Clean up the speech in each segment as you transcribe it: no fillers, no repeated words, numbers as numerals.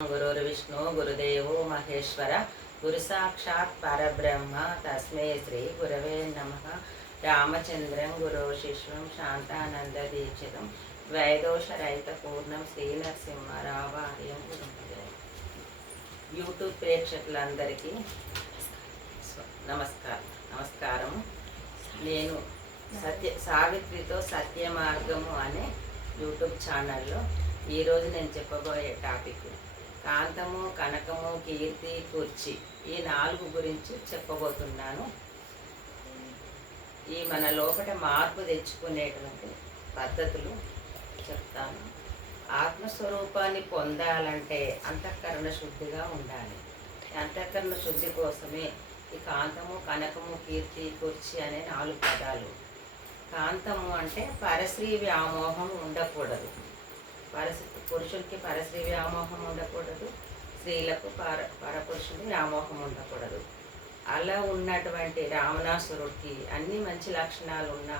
गुरुर्विष्णु गुरुदेवो महेश्वर गुरु साक्षात् परब्रह्म तस्मै श्री गुरवे नमः। रामचंद्रं गुरो शिष्यं शांतानंददीक्षितं द्वैदोषरहितपूर्णं శ్రీనరసింహారావార్యం గురుమదే। యూట్యూబ్ ప్రేక్షకులందరికీ నమస్కారం। నేను సావిత్రితో సత్య మార్గము అనే యూట్యూబ్ ఛానల్లో ఈరోజు నేను చెప్పబోయే టాపిక్ కాంతము, కనకము, కీర్తి, కుర్చి, ఈ 4 గురించి చెప్పబోతున్నాను। ఈ మన లోపల మార్పు తెచ్చుకునేటువంటి పద్ధతులు చెప్తాను। ఆత్మస్వరూపాన్ని పొందాలంటే అంతఃకరణ శుద్ధిగా ఉండాలి। అంతఃకరణ శుద్ధి కోసమే ఈ కాంతము, కనకము, కీర్తి, కుర్చి అనే 4 పదాలు। కాంతము అంటే పరశ్రీ వ్యామోహం ఉండకూడదు। పురుషులకి పరశ్రీ వ్యామోహం ఉండకూడదు, స్త్రీలకు పరపురుషుని వ్యామోహం ఉండకూడదు। అలా ఉన్నటువంటి రావణాసురుడికి అన్ని మంచి లక్షణాలు ఉన్న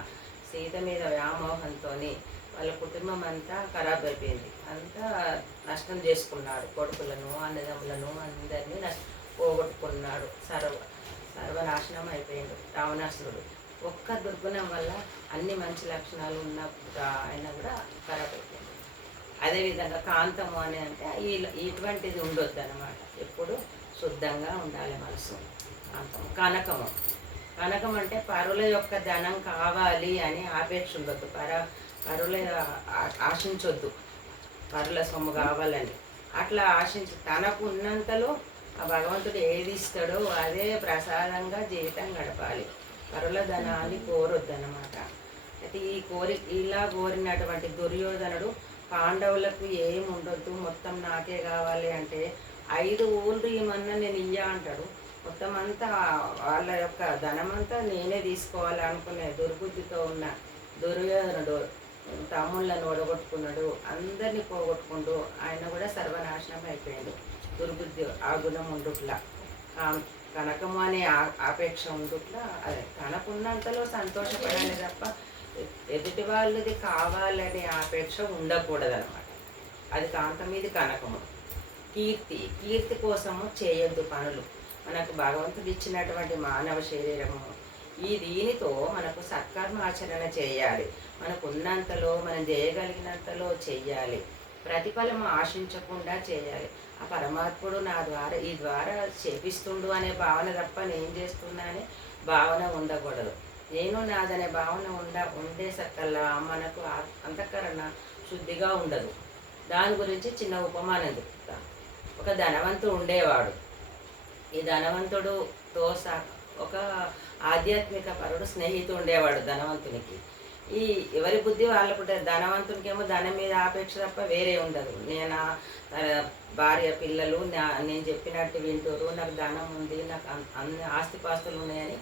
సీత మీద వ్యామోహంతో వాళ్ళ కుటుంబం అంతా ఖరాబ్ అయిపోయింది, అంతా నష్టం చేసుకున్నాడు। కొడుకులను, అన్నదమ్ములను అందరినీ పోగొట్టుకున్నాడు, సర్వనాశనం అయిపోయాడు రావణాసురుడు। ఒక్క దుర్గుణం వల్ల అన్ని మంచి లక్షణాలు ఉన్న ఆయన కూడా ఖరాబ్ అయిపోయింది। అదేవిధంగా కాంతము అని అంటే ఇటువంటిది ఉండొద్దు అన్నమాట, ఎప్పుడు శుద్ధంగా ఉండాలి మనసు। కాంతము, కనకం అంటే పరుల యొక్క ధనం కావాలి అని ఆపేక్ష ఉండొద్దు, పరుల ఆశించొద్దు, పరుల సొమ్ము కావాలని అట్లా ఆశించి తనకు ఉన్నంతలో ఆ భగవంతుడు ఏది ఇస్తాడో అదే ప్రసాదంగా జీవితం గడపాలి, పరుల ధనాన్ని కోరొద్దు అన్నమాట। అయితే ఇలా కోరినటువంటి దుర్యోధనుడు పాండవులకు ఏం ఉండొద్దు, మొత్తం నాకే కావాలి అంటే 5 ఊళ్ళు ఏమన్నా నేను ఇయ్యా అంటాడు, మొత్తం అంతా వాళ్ళ యొక్క ధనమంతా నేనే తీసుకోవాలి అనుకునే దుర్బుద్ధితో ఉన్న దుర్యోధనుడు తమ్ముళ్ళను ఓడగొట్టుకున్నాడు, అందరినీ పోగొట్టుకుంటూ ఆయన కూడా సర్వనాశనం అయిపోయాడు। దుర్బుద్ధి ఆ గుణం ఉండుట్లా, కనకము అనే ఆపేక్ష ఉండుట్లా, అదే తనకున్నంతలో సంతోషపడాలి తప్ప ఎదుటి వాళ్ళది కావాలనే ఆపేక్ష ఉండకూడదు అనమాట। అది కాంతం, ఇది కనకము। కీర్తి కోసము చేయొద్దు పనులు। మనకు భగవంతుడు ఇచ్చినటువంటి మానవ శరీరము, దీనితో మనకు సత్కర్మాచరణ చేయాలి, మనకు ఉన్నంతలో మనం చేయగలిగినంతలో చెయ్యాలి, ప్రతిఫలం ఆశించకుండా చేయాలి। ఆ పరమాత్ముడు నా ద్వారా ఈ ద్వారా చేపిస్తుండు అనే భావన తప్ప నేను చేస్తున్నా అనే భావన ఉండకూడదు। నేను నాదనే భావన ఉండే సక్కల్లా మనకు అంతఃకరణ శుద్ధిగా ఉండదు। దాని గురించి చిన్న ఉపమానం చెప్తా। ఒక ధనవంతుడు ఉండేవాడు, ఈ ధనవంతుడుతో ఒక ఆధ్యాత్మిక పరుడు స్నేహితుడు ఉండేవాడు ధనవంతునికి। ఎవరి బుద్ధి వాళ్ళకు ధనవంతునికేమో ధనం మీద ఆపేక్ష తప్ప వేరే ఉండదు, నేను భార్య పిల్లలు నేను చెప్పినట్టు వింటూరు, నాకు ధనం ఉంది, నాకు అన్ని ఆస్తిపాస్తులు ఉన్నాయని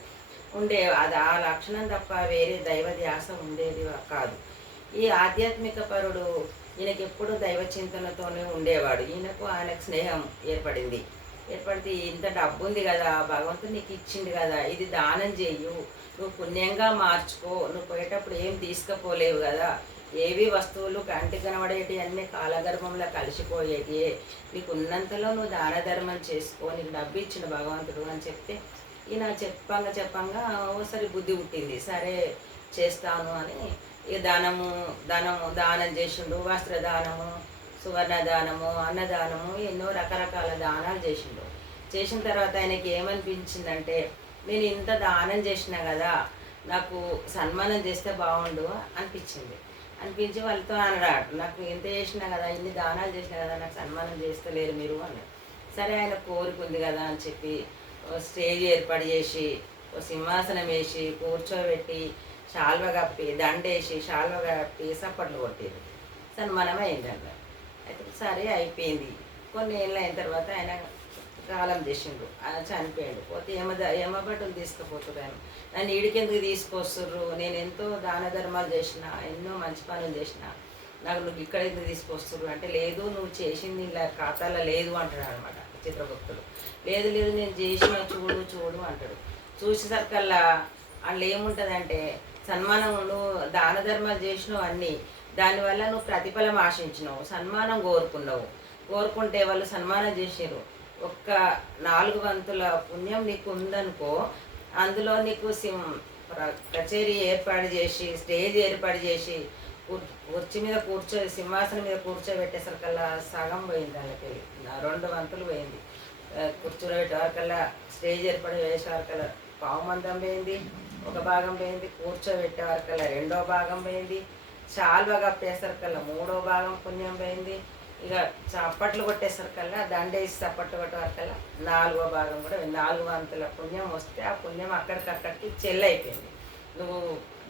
అది ఆ లక్షణం తప్ప వేరే దైవ ధ్యాస ఉండేది కాదు। ఈ ఆధ్యాత్మిక పరుడు ఈయనకి ఎప్పుడు దైవ చింతనతోనే ఉండేవాడు, ఆయనకు స్నేహం ఏర్పడితే ఇంత డబ్బు ఉంది కదా, భగవంతుడు నీకు ఇచ్చింది కదా, ఇది దానం చెయ్యు, నువ్వు పుణ్యంగా మార్చుకో, నువ్వు పోయేటప్పుడు ఏం తీసుకుపోలేవు కదా, ఏవి వస్తువులు కంటికి కనబడేటి అన్నీ కాలగర్భంలో కలిసిపోయేటి, నీకు ఉన్నంతలో నువ్వు దాన ధర్మం చేసుకో, నీకు డబ్బు ఇచ్చిన భగవంతుడు అని చెప్తే ఈయన చెప్పంగా ఓసారి బుద్ధి పుట్టింది, సరే చేస్తాను అని ఇక దానం చేసిండు। వస్త్రదానము, సువర్ణదానము, అన్నదానము, ఎన్నో రకరకాల దానాలు చేసిన తర్వాత ఆయనకి ఏమనిపించిందంటే, నేను ఇంత దానం చేసినా కదా, నాకు సన్మానం చేస్తే బాగుండు అనిపించి వాళ్ళతో అన్నాడు, నాకు ఇంత చేసినా కదా, ఇన్ని దానాలు చేసినా కదా, నాకు సన్మానం చేస్తలేరు మీరు అన్నాడు। సరే ఆయన కోరుకుంది కదా అని చెప్పి స్టేజ్ ఏర్పాటు చేసి, సింహాసనం వేసి కూర్చోబెట్టి, శాల్వ కప్పి, దండేసి శాల్వ కప్పి సప్పట్లు కొట్టేది, సన్మానం అయిందంట। అయితే సరే అయిపోయింది, కొన్ని ఏళ్ళు అయిన తర్వాత ఆయన కాలం చేసిండు, చనిపోయాడు। పోతే యమభటులు తీసుకుపోతున్నారు, నన్ను ఈడికెందుకు తీసుకొస్తుర్రు, నేను ఎంతో దాన ధర్మాలు చేసిన, ఎన్నో మంచి పనులు చేసిన, నాకు నువ్వు ఇక్కడ ఎందుకు తీసుకొస్తుర్రు అంటే, లేదు నువ్వు చేసింది ఇలా ఖాతాలో లేదు అంటాడు అనమాట చిత్రగుప్తుడు। లేదు నేను చేసిన చూడు అంటాడు। చూసేసరికల్లా వాళ్ళు ఏముంటుందంటే, సన్మానం నువ్వు దాన ధర్మాలు చేసినావు అన్నీ, దానివల్ల నువ్వు ప్రతిఫలం ఆశించినావు, సన్మానం కోరుకున్నావు, కోరుకుంటే వాళ్ళు సన్మానం చేసారు. ఒక్క 4 వంతుల పుణ్యం నీకు ఉందనుకో, అందులో నీకు కచేరీ ఏర్పాటు చేసి, స్టేజ్ ఏర్పాటు చేసి, కుర్చీ మీద సింహాసనం మీద కూర్చోబెట్టేసరికల్లా సగం పోయింది వాళ్ళకి, 2 వంతులు పోయింది. కుర్చీలో పెట్టే వరకల్లా, స్టేజ్ ఏర్పాటు చేసే వరకల్లా పావుమందం పోయింది, ఒక భాగం పోయింది. కూర్చోబెట్టే వరకల్లా 2వ భాగం పోయింది. శాల్వా కప్పేసరికల్లా 3వ భాగం పుణ్యం పోయింది. ఇక చప్పట్లు కొట్టేసరికల్లా, దండేసి చప్పట్లు కొట్టే వరకల్లా 4వ భాగం కూడా 4 వంతుల పుణ్యం వస్తే ఆ పుణ్యం అక్కడికక్కడికి చెల్లైపోయింది. నువ్వు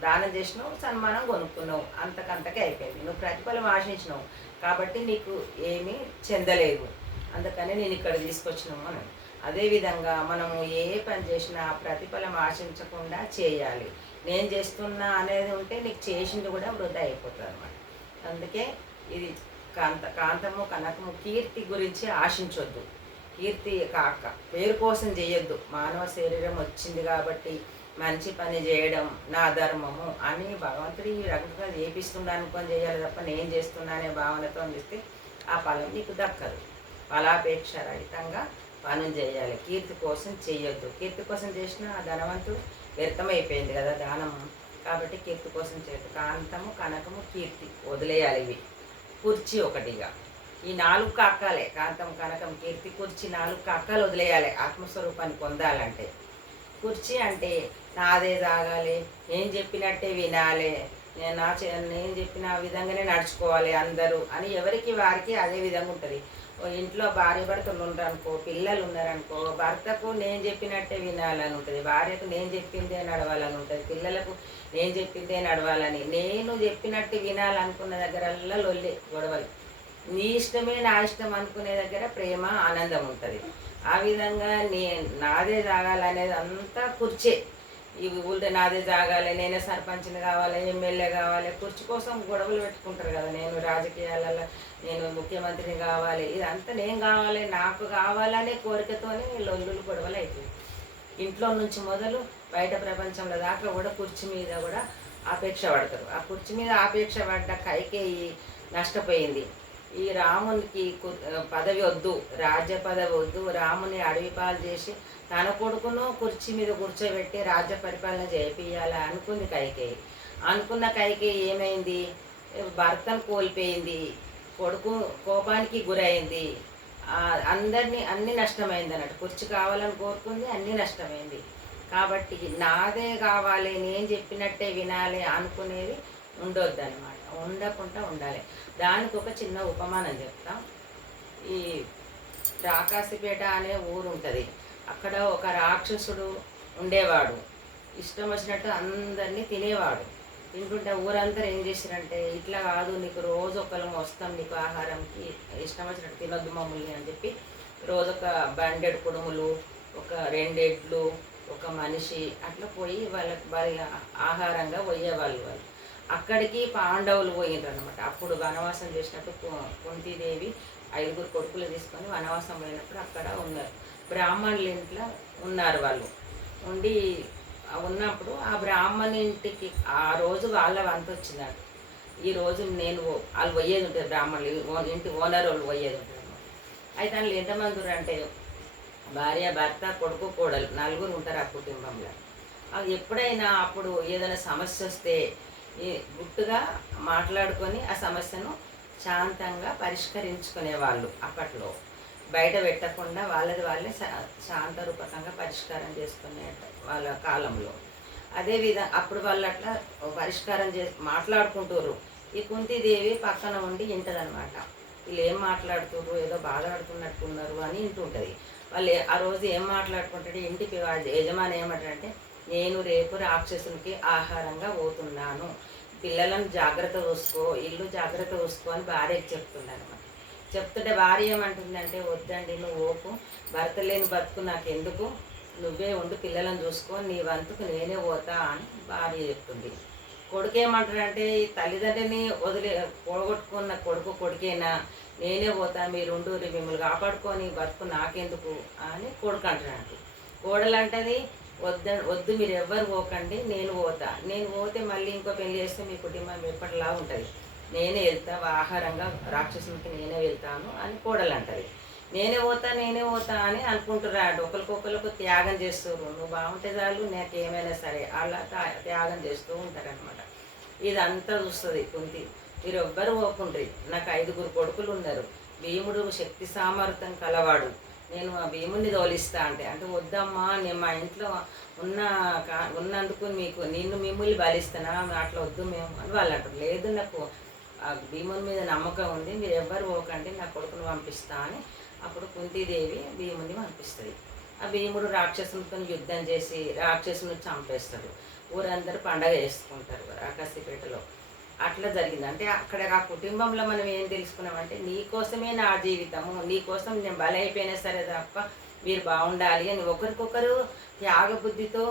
దానం చేసినావు, సన్మానం కొనుక్కున్నావు, అంతకంతకే అయిపోయింది. నువ్వు ప్రతిఫలం ఆశించినావు కాబట్టి నీకు ఏమీ చెందలేదు, అందుకని నేను ఇక్కడ తీసుకొచ్చినాము అని. అదేవిధంగా మనము ఏ పని చేసినా ప్రతిఫలం ఆశించకుండా చేయాలి. నేను చేస్తున్నా అనేది ఉంటే నీకు చేసింది కూడా వృధా అయిపోతుంది అన్నమాట. అందుకే ఇది కాంతము కనకము కీర్తి గురించి ఆశించొద్దు. కీర్తి కాక పేరు కోసం చేయొద్దు. మానవ శరీరం వచ్చింది కాబట్టి మంచి పని చేయడం నా ధర్మము అని భగవంతుడు ఈ రకంగా చేపిస్తున్నా అనుకొని చేయాలి తప్ప నేను చేస్తున్నా అనే భావనతో చేస్తే ఆ ఫలం నీకు దక్కదు. ఫలాపేక్ష రహితంగా పనులు చేయాలి. కీర్తి కోసం చేయొద్దు. కీర్తి కోసం చేసినా ఆ ధనవంతుడు వ్యర్థమైపోయింది కదా దానము. కాబట్టి కీర్తి కోసం చేయొద్దు. కాంతము కనకము కీర్తి వదిలేయాలి. ఇవి కుర్చీ ఒకటిగా ఈ 4 కాకాలే, కాంతం కనకం కీర్తి కుర్చీ 4 కాకాలు వదిలేయాలి ఆత్మస్వరూపాన్ని పొందాలంటే. కుర్చీ అంటే నాదే తాగాలి, నేను చెప్పినట్టే వినాలి, నేను చెప్పిన విధంగానే నడుచుకోవాలి అందరూ అని ఎవరికి వారికి అదే విధంగా ఉంటుంది. ఇంట్లో భార్య భర్తలు ఉన్నారనుకో, పిల్లలు ఉన్నారనుకో, భర్తకు నేను చెప్పినట్టే వినాలని ఉంటుంది, భార్యకు నేను చెప్పిందే నడవాలని ఉంటుంది, పిల్లలకు నేను చెప్పిందే నడవాలని. నేను చెప్పినట్టు వినాలనుకున్న దగ్గరల్లా లొల్లి గొడవలు. నీ ఇష్టమే నా ఇష్టం అనుకునే దగ్గర ప్రేమ ఆనందం ఉంటుంది. ఆ విధంగా నాదే తాగాలనేది అంతా కుర్చే. ఈ ఊళ్ళో నాదే తాగాలి, నేనే సర్పంచ్ని కావాలి, ఎమ్మెల్యే కావాలి, కుర్చీ కోసం గొడవలు పెట్టుకుంటారు కదా. నేను రాజకీయాలలో నేను ముఖ్యమంత్రిని కావాలి, ఇదంతా నేను కావాలి, నాకు కావాలనే కోరికతోనే లొల్లులు గొడవలు అవుతాయి. ఇంట్లో నుంచి మొదలు బయట ప్రపంచంలో దాకా కూడా కుర్చీ మీద కూడా ఆపేక్ష పడతారు. ఆ కుర్చీ మీద ఆపేక్ష పడ్డ కైకేయి నష్టపోయింది. ఈ రామునికి పదవి వద్దు, రాజ్య పదవి వద్దు, రాముని అడవి పాలు చేసి తన కొడుకును కుర్చీ మీద కూర్చోబెట్టి రాజ్య పరిపాలన చేపియాలి అనుకుంది కైకేయి. అనుకున్న కైకేయి ఏమైంది, భర్తను కోల్పోయింది, కొడుకు కోపానికి గురైంది, అన్ని నష్టమైంది అన్నట్టు. కుర్చీ కావాలని కోరుకుంది, అన్నీ నష్టమైంది. కాబట్టి నాదే కావాలి, నేను చెప్పినట్టే వినాలి అనుకునేది ఉండొద్దు అనమాట. ఉండకుండా ఉండాలి. దానికి ఒక చిన్న ఉపమానం చెప్తాం. ఈ రాకాసిపేట అనే ఊరు ఉంటుంది. అక్కడ ఒక రాక్షసుడు ఉండేవాడు. ఇష్టం వచ్చినట్టు అందరినీ తినేవాడు. తింటుంటే ఊరంతా ఏం చేశారంటే, ఇట్లా కాదు, నీకు రోజు ఒకళ్ళం వస్తాం, నీకు ఆహారంకి ఇష్టం వచ్చినట్టు తినొద్దు మమ్మల్ని అని చెప్పి రోజు ఒక బండెడు కుడుములు, ఒక 2 ఎడ్లు, ఒక మనిషి అట్లా పోయి వారి ఆహారంగా పోయేవాళ్ళు. వాళ్ళు అక్కడికి పాండవులు పోయినారు అనమాట. అప్పుడు వనవాసం చేసినప్పుడు కుంతీదేవి 5 కొడుకులు తీసుకొని వనవాసం పోయినప్పుడు అక్కడ ఉన్నారు. బ్రాహ్మణుల ఇంట్లో ఉన్నారు. వాళ్ళు ఉన్నప్పుడు ఆ బ్రాహ్మణ ఇంటికి ఆ రోజు వాళ్ళ వంత వచ్చినాడు. ఈరోజు వాళ్ళు పోయేది ఉంటుంది, బ్రాహ్మణులు ఇంటి ఓనర్ వాళ్ళు పోయేది ఉంటుంది అనమాట. అయితే వాళ్ళు ఎంతమంది అంటే భార్య భర్త కొడుకు కోడలు 4 ఉంటారు ఆ కుటుంబంలో. ఎప్పుడైనా అప్పుడు ఏదైనా సమస్య వస్తే గుట్టుగా మాట్లాడుకొని ఆ సమస్యను శాంతంగా పరిష్కరించుకునేవాళ్ళు. అప్పట్లో బయట పెట్టకుండా వాళ్ళే శాంతరూపకంగా పరిష్కారం చేసుకునే వాళ్ళ కాలంలో. అదేవిధంగా అప్పుడు వాళ్ళు అట్లా పరిష్కారం మాట్లాడుకుంటారు. ఈ కుంతీదేవి పక్కన ఉండి వింటదనమాట. వీళ్ళు ఏం మాట్లాడుతుర్రు, ఏదో బాధపడుతున్నట్టున్నారు అని వింటుంటుంది. వాళ్ళు ఆ రోజు ఏం మాట్లాడుకుంటాడు, ఇంటికి యజమాని ఏమంటాడంటే, నేను రేపు రాక్షసునికి ఆహారంగా పోతున్నాను, పిల్లలను జాగ్రత్త చూసుకో, ఇల్లు జాగ్రత్త చూసుకో అని భార్యకి చెప్తున్నాను అనమాట. చెప్తుంటే భార్య ఏమంటుందంటే, వద్దండి నువ్వు ఓపు, భర్త లేని బతుకు నాకెందుకు, నువ్వే ఉండు, పిల్లలను చూసుకో, నీ వంతుకు నేనే పోతా అని భార్య చెప్తుంది. కొడుకు ఏమంటాడంటే, తల్లిదండ్రిని పోగొట్టుకున్న కొడుకేనా, నేనే పోతా, మీరుండు, మిమ్మల్ని కాపాడుకొని బతుకు నాకెందుకు అని కొడుకు అంటున్నాడు. కోడలు అంటది, వద్దు మీరు ఎవ్వరు పోకండి, నేను పోతే మళ్ళీ ఇంకో పెళ్లి చేస్తే మీ కుటుంబం ఎప్పటిలా ఉంటుంది, నేనే వెళ్తా ఆహారంగా రాక్షసునికి నేనే వెళ్తాను అని కోడలు అంటది. నేనే పోతా అని అనుకుంటున్నాడు. ఒకరికొకరికి త్యాగం చేస్తారు. నువ్వు బాగుంటే చాలు నాకేమైనా సరే అలా త్యాగం చేస్తూ ఉంటారనమాట. ఇదంతా చూస్తుంది కుంతి. మీరు ఎవ్వరు పోకుండ్రి, నాకు 5గురు కొడుకులు ఉన్నారు. భీముడు శక్తి సామర్థ్యం కలవాడు, నేను ఆ భీముడిని తోలిస్తా అంటే వద్దమ్మా, నేను మా ఇంట్లో ఉన్న ఉన్నందుకు మిమ్మల్ని బలిస్తానా, అట్లా వద్దు మేము అని వాళ్ళు అంటారు. లేదు, నాకు ఆ భీముని మీద నమ్మకం ఉంది, మీరు ఎవ్వరు పోకండి, నా కొడుకును పంపిస్తా అని అప్పుడు కుంతీదేవి భీముని పంపిస్తుంది. ఆ భీముడు రాక్షసునితో యుద్ధం చేసి రాక్షసుని చంపేస్తాడు. ఊరందరూ పండగ చేసుకుంటారు రాకాశీపేటలో. అట్లా జరిగింది. అంటే అక్కడ ఆ కుటుంబంలో మనం ఏం తెలుసుకున్నామంటే, నీకోసమే నా జీవితము, నీకోసం నేను బలైపోయినా సరే తప్ప మీరు బాగుండాలి అని ఒకరికొకరు త్యాగబుద్ధితో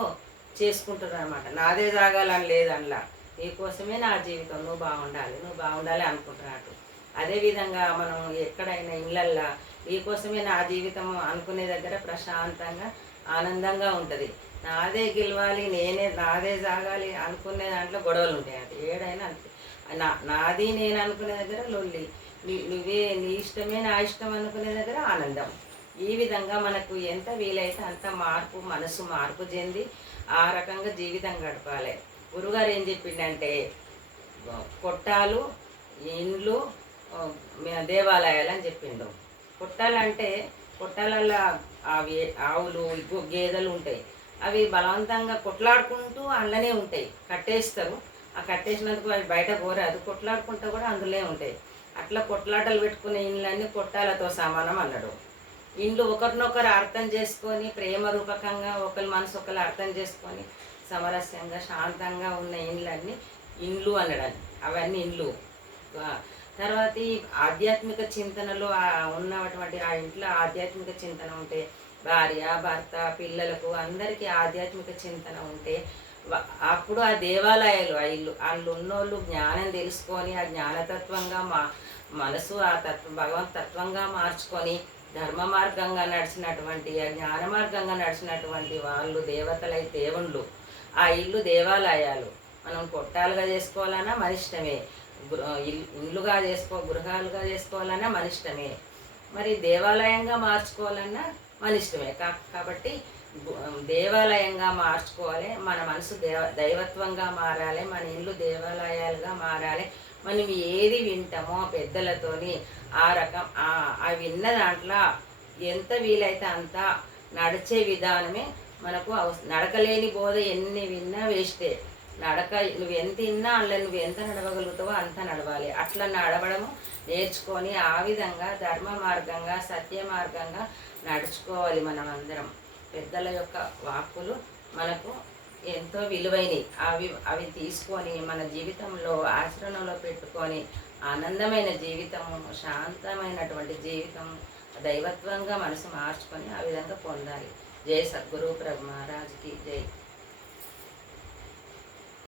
చేసుకుంటారు అనమాట. నాదే తాగాలని లేదనలా, నీకోసమే నా జీవితం, నువ్వు బాగుండాలి అనుకుంటున్నట్టు. అదేవిధంగా మనం ఎక్కడైనా ఇళ్ళల్లో నీకోసమే నా జీవితం అనుకునే దగ్గర ప్రశాంతంగా ఆనందంగా ఉంటుంది. నాదే గెలవాలి, నాదే సాగాలి అనుకునే దాంట్లో గొడవలు ఉంటాయి. అంటే ఏడైనా అంతే. నాది నేను అనుకునే దగ్గర లొల్లి, నీ ఇష్టమే నా ఇష్టం అనుకునే దగ్గర ఆనందం. ఈ విధంగా మనకు ఎంత వీలైతే అంత మనసు మార్పు చెంది ఆ రకంగా జీవితం గడపాలి. గురుగారు ఏం చెప్పిండంటే, కొట్టాలు, ఇండ్లు, దేవాలయాలు అని చెప్పిండు. కొట్టాలంటే కొట్టాలల్లో అవి ఆవులు గేదెలు ఉంటాయి. అవి బలవంతంగా కొట్లాడుకుంటూ అందులోనే ఉంటాయి, కట్టేస్తారు. ఆ కట్టేసినందుకు అవి బయట పోరాదు, కొట్లాడుకుంటూ కూడా అందులో ఉంటాయి. అట్లా కొట్లాటలు పెట్టుకునే ఇండ్లన్నీ కొట్టాలతో సమానం అన్నాడు. ఇండ్లు ఒకరినొకరు అర్థం చేసుకొని ప్రేమ రూపకంగా ఒకరి మనసు ఒకరు అర్థం చేసుకొని సమరస్యంగా శాంతంగా ఉన్న ఇండ్లు అనడానికి అవన్నీ ఇండ్లు. తర్వాత ఈ ఆధ్యాత్మిక చింతనలో ఉన్నటువంటి ఆ ఇంట్లో ఆధ్యాత్మిక చింతన ఉంటే, భార్య భర్త పిల్లలకు అందరికీ ఆధ్యాత్మిక చింతన ఉంటే అప్పుడు ఆ దేవాలయాలు ఆ ఇల్లు వాళ్ళు ఉన్నోళ్ళు జ్ఞానం తెలుసుకొని ఆ జ్ఞానతత్వంగా మనసు ఆ భగవంత్ తత్వంగా మార్చుకొని ధర్మ మార్గంగా నడిచినటువంటి ఆ జ్ఞాన మార్గంగా నడిచినటువంటి వాళ్ళు దేవతలై దేవుళ్ళు. ఆ ఇల్లు దేవాలయాలు. మనం కొట్టాలుగా చేసుకోవాలన్నా మన ఇష్టమే, గృహాలుగా చేసుకోవాలన్నా మన ఇష్టమే, మరి దేవాలయంగా మార్చుకోవాలన్నా మన ఇష్టమే. కాబట్టి దేవాలయంగా మార్చుకోవాలి, మన మనసు దైవత్వంగా మారాలి, మన ఇల్లు దేవాలయాలుగా మారాలి. మనం ఏది వింటామో పెద్దలతోని ఆ రకం ఆ విన్న దాంట్లో ఎంత వీలైతే అంత నడిచే విధానమే మనకు నడకలేని బోధ ఎన్ని విన్నా వేస్టే. నువ్వు ఎంత విన్నా అందులో నువ్వు ఎంత నడవగలుగుతావో అంత నడవాలి. అట్లా నడవడము నేర్చుకొని ఆ విధంగా ధర్మ మార్గంగా సత్య మార్గంగా నడుచుకోవాలి. మనం అందరం పెద్దల యొక్క వాక్కులు మనకు ఎంతో విలువైనవి. అవి తీసుకొని మన జీవితంలో ఆచరణలో పెట్టుకొని ఆనందమైన జీవితము, శాంతమైనటువంటి జీవితం, దైవత్వంగా మనసు మార్చుకొని ఆ విధంగా పొందాలి. జై సద్గురు ప్రభు మహారాజ్కి జై.